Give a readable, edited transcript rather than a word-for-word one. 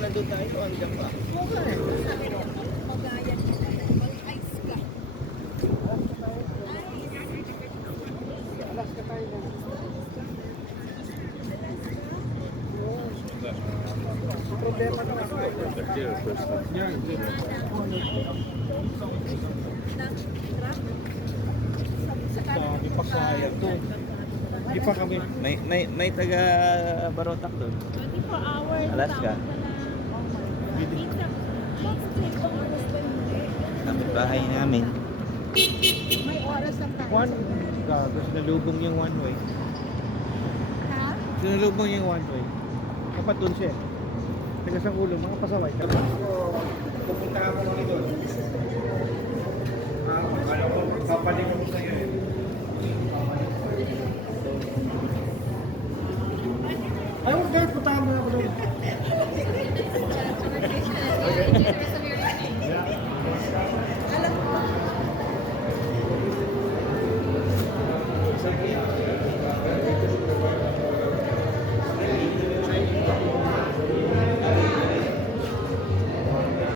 nandun tayo, andyan pa. Magayan. Mag-ice ka. Alaska tayo na. Problema naman tayo. Yan. Sabi pa kaya to. Di pa kami. May taga Barotac doon. 24 hours. Alaska. Kapit bahay namin. May oras ang tayo. One. Gago, sinalubong yung one way. Ha? Sinalubong yung one way. Dapat doon siya. Tagas ang ulo, mga pasaway. Pupunta ako ng doon. Papalingon